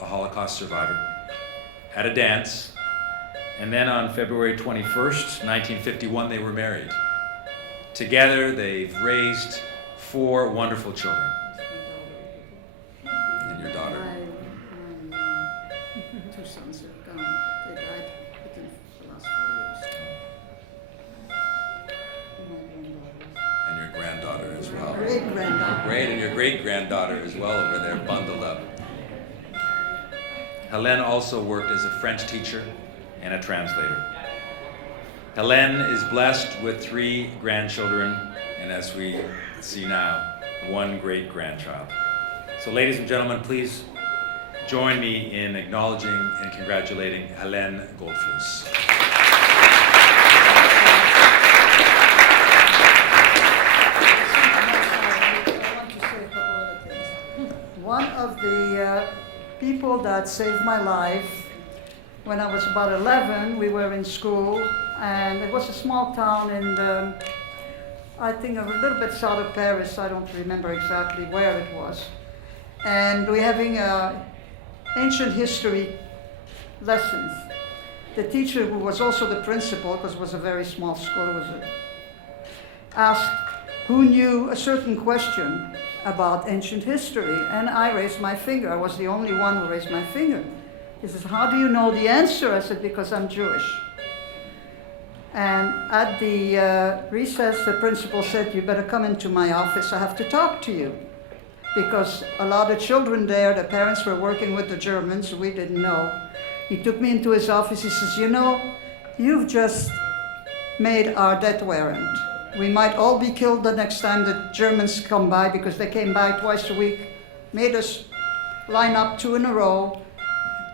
a Holocaust survivor, at a dance, and then on February 21st, 1951, they were married. Together, they've raised 4 wonderful children. And your daughter. My 2 sons are gone. They died within the last 4 years. And your granddaughter as well. Great-granddaughter. Great, and your great-granddaughter as well over there, bundled up. Helene also worked as a French teacher and a translator. Helene is blessed with 3 grandchildren, and as we see now, 1 great-grandchild. So ladies and gentlemen, please join me in acknowledging and congratulating Helene Goldfluss. One of the people that saved my life, when I was about 11, we were in school, and it was a small town in the, I think a little bit south of Paris. I don't remember exactly where it was. And we're having ancient history lessons. The teacher, who was also the principal, because it was a very small school, asked who knew a certain question about ancient history, and I raised my finger. I was the only one who raised my finger. He says, "How do you know the answer?" I said, "Because I'm Jewish." And at the recess, the principal said, "You better come into my office. I have to talk to you." Because a lot of children there, the parents were working with the Germans, we didn't know. He took me into his office. He says, "You know, you've just made our death warrant. We might all be killed the next time the Germans come by," because they came by twice a week, made us line up 2 in a row.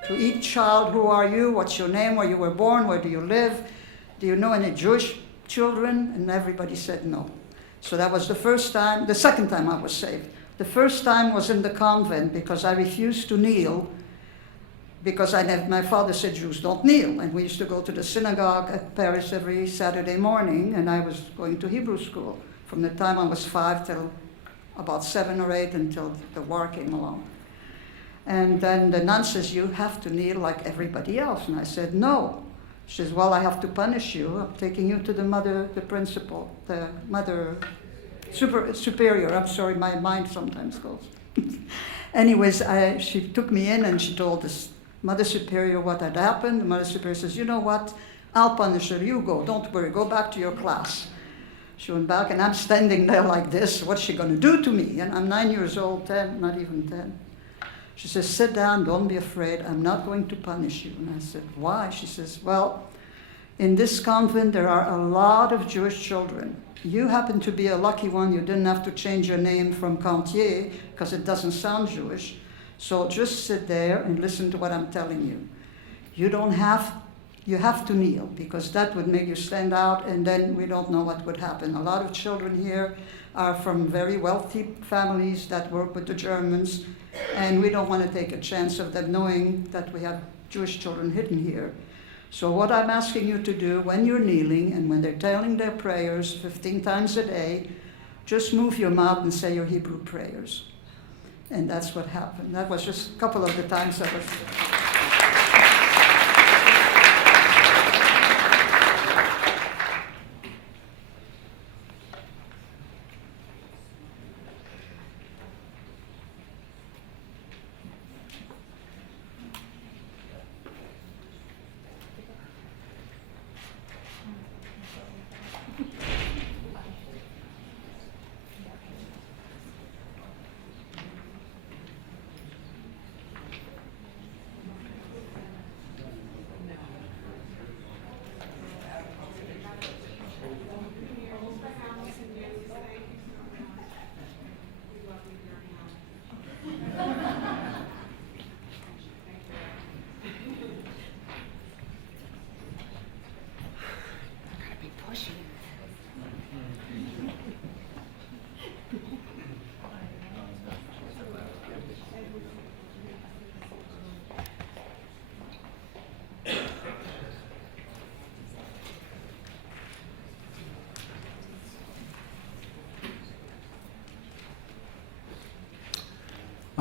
To each child, who are you? What's your name? Where you were born? Where do you live? Do you know any Jewish children? And everybody said no. So that was the first time, the second time I was saved. The first time was in the convent because I refused to kneel because my father said Jews don't kneel. And we used to go to the synagogue at Paris every Saturday morning, and I was going to Hebrew school from the time I was 5 till about 7 or 8 until the war came along. And then the nun says, "You have to kneel like everybody else." And I said, "No." She says, "Well, I have to punish you. I'm taking you to the principal, the mother superior." I'm sorry, my mind sometimes goes. Anyways, she took me in and she told this Mother Superior what had happened. The Mother Superior says, "You know what? I'll punish her. You go. Don't worry. Go back to your class." She went back, and I'm standing there like this. What's she going to do to me? And I'm 9 years old, 10, not even 10. She says, "Sit down, don't be afraid. I'm not going to punish you." And I said, "Why?" She says, "Well, in this convent there are a lot of Jewish children. You happen to be a lucky one. You didn't have to change your name from Cantier because it doesn't sound Jewish. So just sit there and listen to what I'm telling you. You have to kneel because that would make you stand out, and then we don't know what would happen. A lot of children here are from very wealthy families that work with the Germans, and we don't want to take a chance of them knowing that we have Jewish children hidden here. So what I'm asking you to do when you're kneeling and when they're telling their prayers 15 times a day, just move your mouth and say your Hebrew prayers." And that's what happened. That was just a couple of the times that was...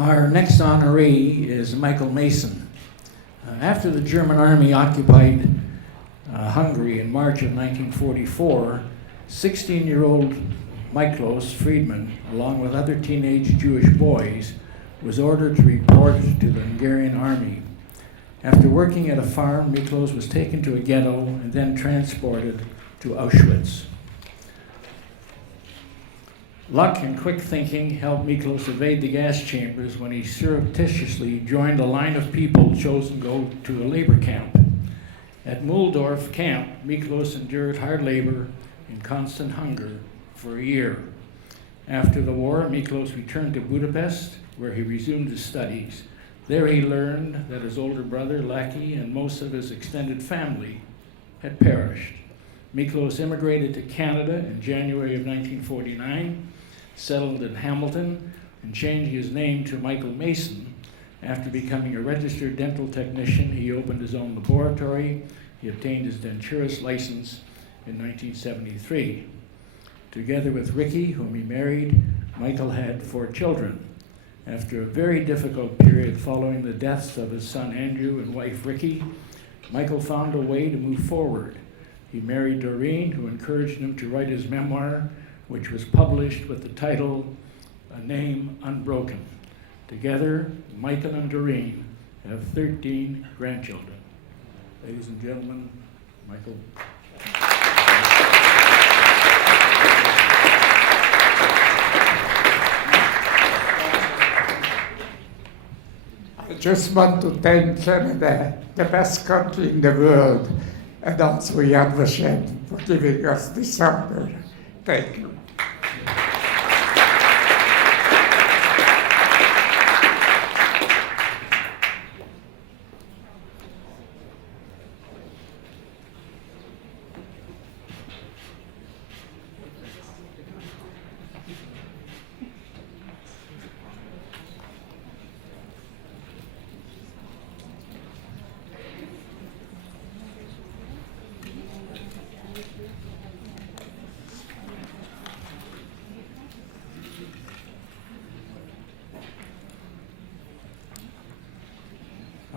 Our next honoree is Michael Mason. After the German army occupied Hungary in March of 1944, 16-year-old Miklos Friedman, along with other teenage Jewish boys, was ordered to report to the Hungarian army. After working at a farm, Miklos was taken to a ghetto and then transported to Auschwitz. Luck and quick thinking helped Miklos evade the gas chambers when he surreptitiously joined a line of people chosen to go to a labor camp. At Muhldorf camp, Miklos endured hard labor and constant hunger for a year. After the war, Miklos returned to Budapest, where he resumed his studies. There he learned that his older brother, Laki, and most of his extended family had perished. Miklos immigrated to Canada in January of 1949, settled in Hamilton, and changed his name to Michael Mason. After becoming a registered dental technician, he opened his own laboratory. He obtained his denturist license in 1973. Together with Ricky, whom he married, Michael had 4 children. After a very difficult period following the deaths of his son Andrew and wife Ricky, Michael found a way to move forward. He married Doreen, who encouraged him to write his memoir, which was published with the title, A Name Unbroken. Together, Michael and Doreen have 13 grandchildren. Ladies and gentlemen, Michael. I just want to thank Canada, the best country in the world, and also Yad Vashem for giving us this honor. Thank you.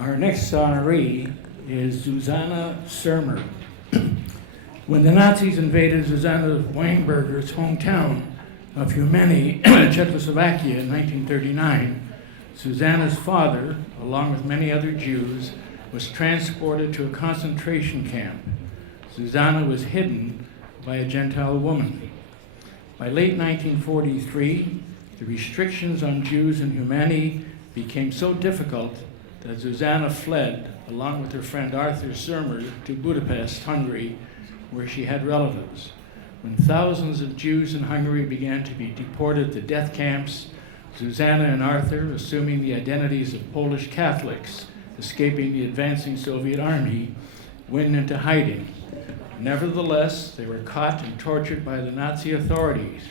Our next honoree is Susanna Surmer. When the Nazis invaded Susanna Weinberger's hometown of Humeni, Czechoslovakia in 1939, Susanna's father, along with many other Jews, was transported to a concentration camp. Susanna was hidden by a Gentile woman. By late 1943, the restrictions on Jews in Humeni became so difficult that Susanna fled, along with her friend Arthur Surmer, to Budapest, Hungary, where she had relatives. When thousands of Jews in Hungary began to be deported to death camps, Susanna and Arthur, assuming the identities of Polish Catholics escaping the advancing Soviet army, went into hiding. Nevertheless, they were caught and tortured by the Nazi authorities.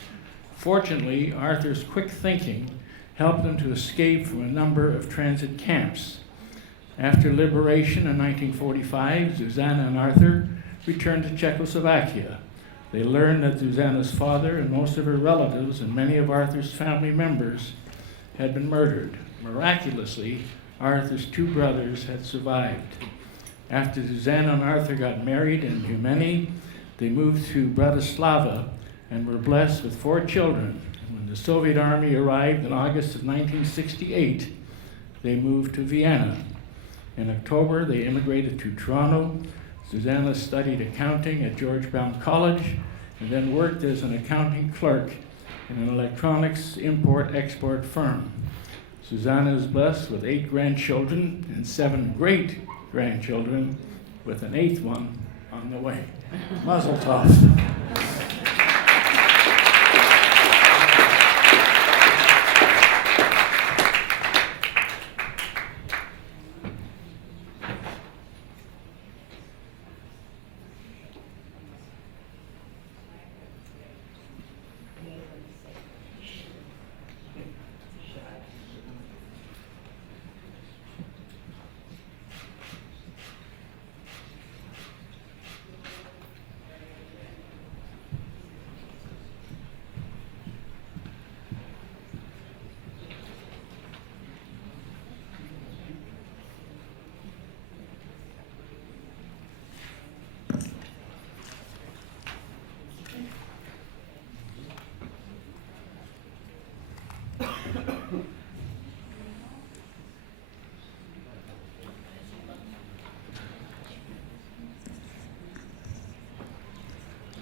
Fortunately, Arthur's quick thinking helped them to escape from a number of transit camps. After liberation in 1945, Susanna and Arthur returned to Czechoslovakia. They learned that Susanna's father and most of her relatives and many of Arthur's family members had been murdered. Miraculously, Arthur's 2 brothers had survived. After Susanna and Arthur got married in Humeni, they moved to Bratislava and were blessed with 4 children. When the Soviet army arrived in August of 1968, they moved to Vienna. In October, they immigrated to Toronto. Susanna studied accounting at Georgetown College and then worked as an accounting clerk in an electronics import-export firm. Susanna is blessed with 8 grandchildren and 7 great-grandchildren, with an 8th one on the way. Mazel tov.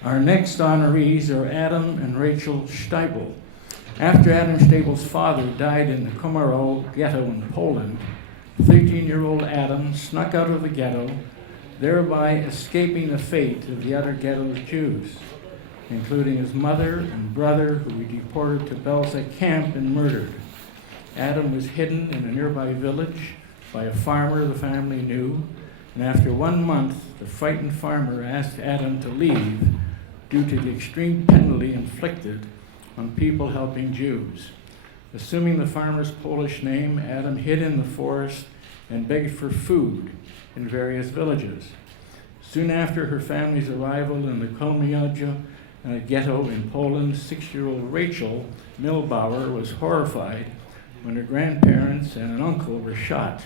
Our next honorees are Adam and Rachel Steibel. After Adam Steibel's father died in the Komarov ghetto in Poland, 13-year-old Adam snuck out of the ghetto, thereby escaping the fate of the other ghetto's Jews, including his mother and brother, who he deported to Belzec camp and murdered. Adam was hidden in a nearby village by a farmer the family knew, and after 1 month, the frightened farmer asked Adam to leave due to the extreme penalty inflicted on people helping Jews. Assuming the farmer's Polish name, Adam hid in the forest and begged for food in various villages. Soon after her family's arrival in the Kolmioja ghetto in Poland, 6-year-old Rachel Milbauer was horrified when her grandparents and an uncle were shot.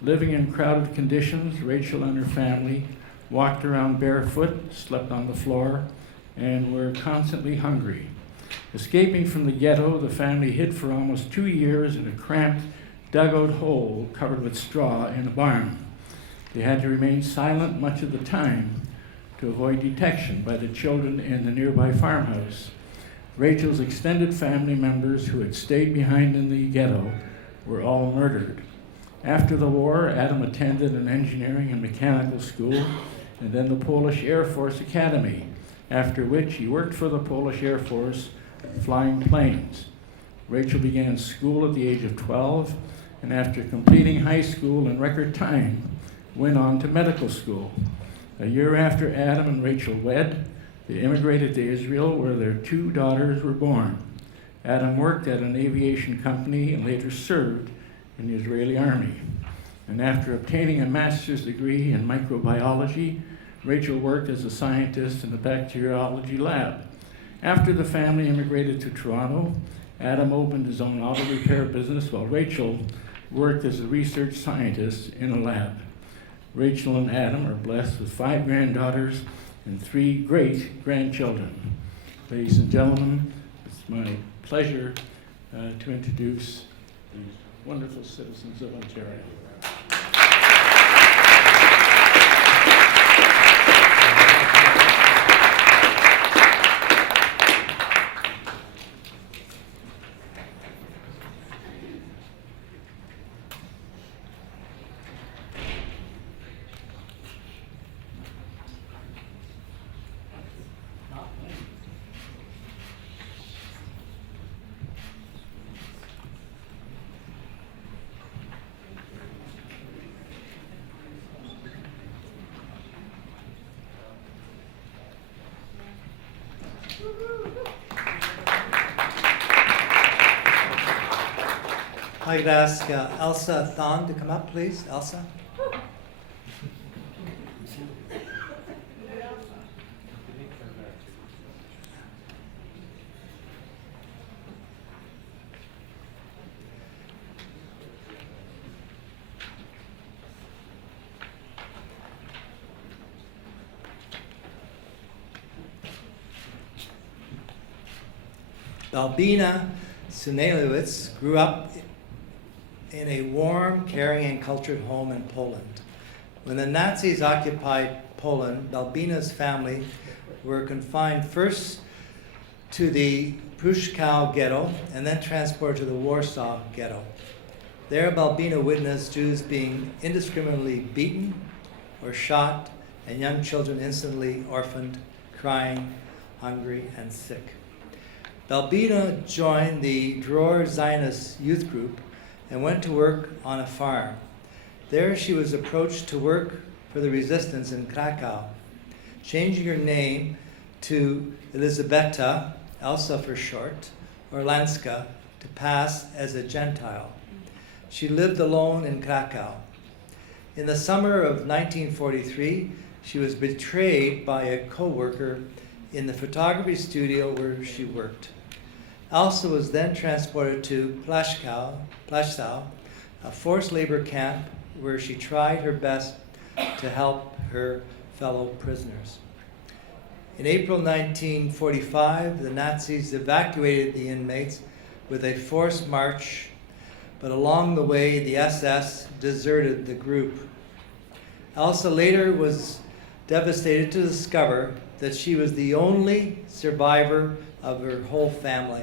Living in crowded conditions, Rachel and her family walked around barefoot, slept on the floor, and were constantly hungry. Escaping from the ghetto, the family hid for almost 2 years in a cramped, dugout hole covered with straw in a barn. They had to remain silent much of the time to avoid detection by the children in the nearby farmhouse. Rachel's extended family members who had stayed behind in the ghetto were all murdered. After the war, Adam attended an engineering and mechanical school and then the Polish Air Force Academy, after which he worked for the Polish Air Force flying planes. Rachel began school at the age of 12, and after completing high school in record time, went on to medical school. A year after Adam and Rachel wed, they immigrated to Israel, where their 2 daughters were born. Adam worked at an aviation company and later served in the Israeli army. And after obtaining a master's degree in microbiology, Rachel worked as a scientist in the bacteriology lab. After the family immigrated to Toronto, Adam opened his own auto repair business while Rachel worked as a research scientist in a lab. Rachel and Adam are blessed with 5 granddaughters and 3 great-grandchildren. Ladies and gentlemen, it's my pleasure to introduce these wonderful citizens of Ontario. I'd ask Elsa Thon to come up, please. Elsa. Balbina Sunelewicz grew up in a warm, caring, and cultured home in Poland. When the Nazis occupied Poland, Balbina's family were confined first to the Pruszkow ghetto and then transported to the Warsaw ghetto. There, Balbina witnessed Jews being indiscriminately beaten or shot and young children instantly orphaned, crying, hungry, and sick. Balbina joined the Dror Zionist youth group and went to work on a farm. There she was approached to work for the resistance in Krakow, changing her name to Elizabeta, Elsa for short, Orlanska, to pass as a Gentile. She lived alone in Krakow. In the summer of 1943, she was betrayed by a co-worker in the photography studio where she worked. Elsa was then transported to Plaszczów, a forced labor camp where she tried her best to help her fellow prisoners. In April 1945, the Nazis evacuated the inmates with a forced march, but along the way, the SS deserted the group. Elsa later was devastated to discover that she was the only survivor of her whole family.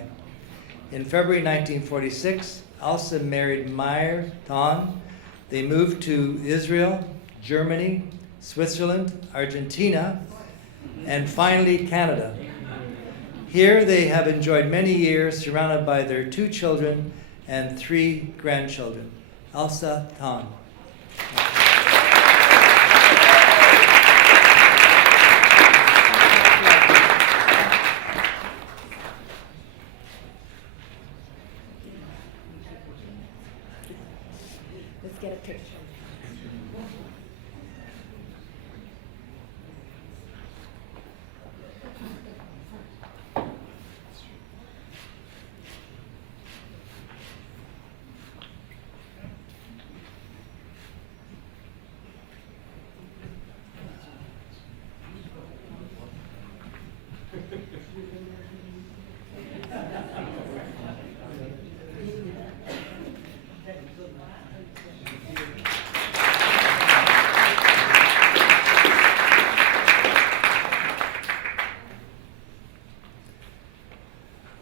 In February 1946, Elsa married Meyer Thon. They moved to Israel, Germany, Switzerland, Argentina, and finally Canada. Here they have enjoyed many years surrounded by their 2 children and 3 grandchildren. Elsa Thon. Let's get a picture.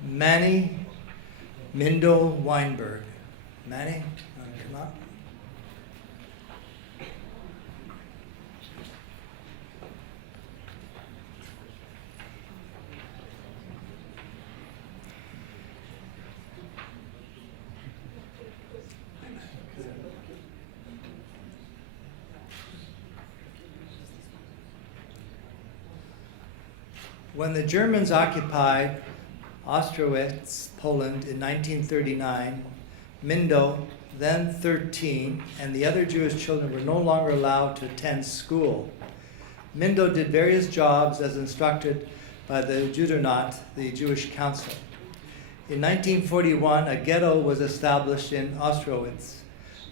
Manny Mindo Weinberg. Manny, come up. When the Germans occupied Ostrowitz, Poland in 1939, Mindo, then 13, and the other Jewish children were no longer allowed to attend school. Mindo did various jobs as instructed by the Judenrat, the Jewish Council. In 1941, a ghetto was established in Ostrowitz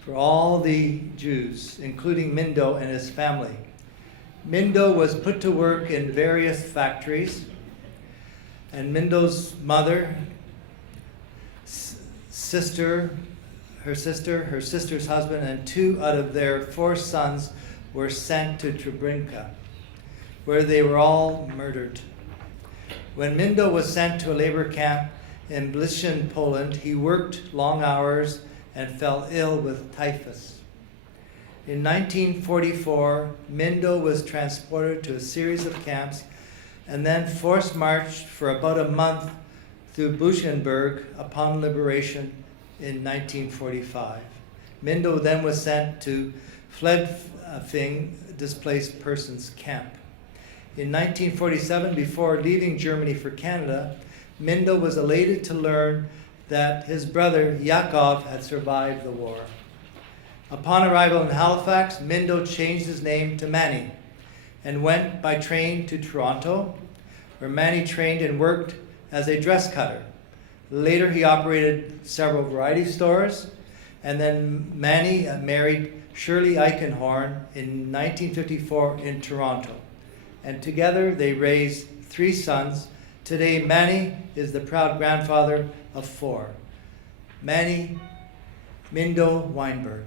for all the Jews, including Mindo and his family. Mindo was put to work in various factories, and Mindo's mother, her sister's husband, and 2 out of their 4 sons were sent to Treblinka, where they were all murdered. When Mindo was sent to a labor camp in Blishin, Poland, he worked long hours and fell ill with typhus. In 1944, Mindo was transported to a series of camps and then forced marched for about a month through Buchenberg upon liberation in 1945. Mindo then was sent to Fledfing displaced persons camp. In 1947, before leaving Germany for Canada, Mindo was elated to learn that his brother Yakov had survived the war. Upon arrival in Halifax, Mindo changed his name to Manny and went by train to Toronto, where Manny trained and worked as a dress cutter. Later, he operated several variety stores, and then Manny married Shirley Eichenhorn in 1954 in Toronto. And together, they raised 3 sons. Today, Manny is the proud grandfather of 4. Manny Mindo Weinberg.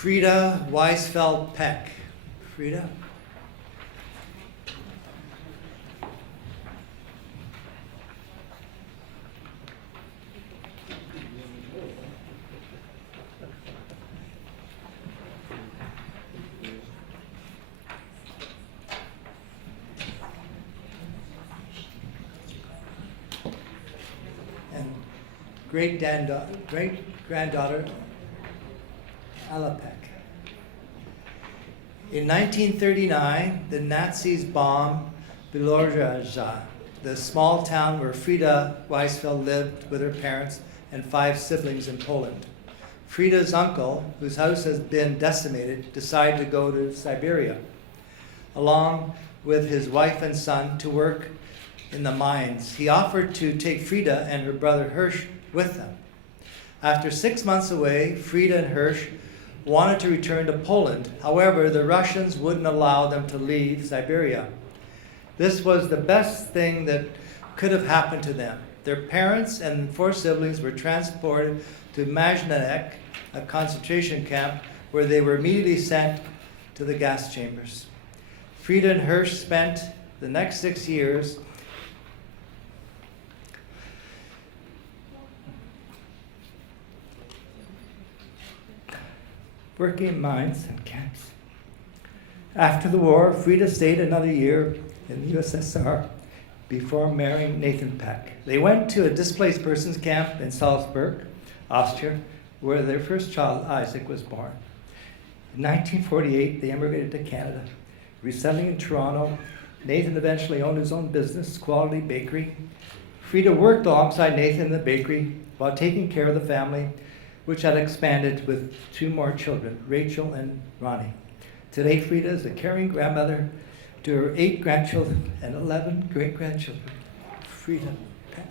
Frida Weisfeld Peck. Frida? And great-granddaughter Alla Peck. In 1939, the Nazis bombed Bielorza, the small town where Frida Weisfeld lived with her parents and 5 siblings in Poland. Frida's uncle, whose house has been decimated, decided to go to Siberia, along with his wife and son, to work in the mines. He offered to take Frida and her brother Hirsch with them. After 6 months away, Frida and Hirsch wanted to return to Poland. However, the Russians wouldn't allow them to leave Siberia. This was the best thing that could have happened to them. Their parents and 4 siblings were transported to Majdanek, a concentration camp, where they were immediately sent to the gas chambers. Frida and Hirsch spent the next 6 years working in mines and camps. After the war, Frida stayed another year in the USSR before marrying Nathan Peck. They went to a displaced persons camp in Salzburg, Austria, where their first child, Isaac, was born. In 1948, they immigrated to Canada. Resettling in Toronto, Nathan eventually owned his own business, Quality Bakery. Frida worked alongside Nathan in the bakery while taking care of the family, which had expanded with 2 more children, Rachel and Ronnie. Today, Frida is a caring grandmother to her 8 grandchildren and 11 great-grandchildren. Frida Peck.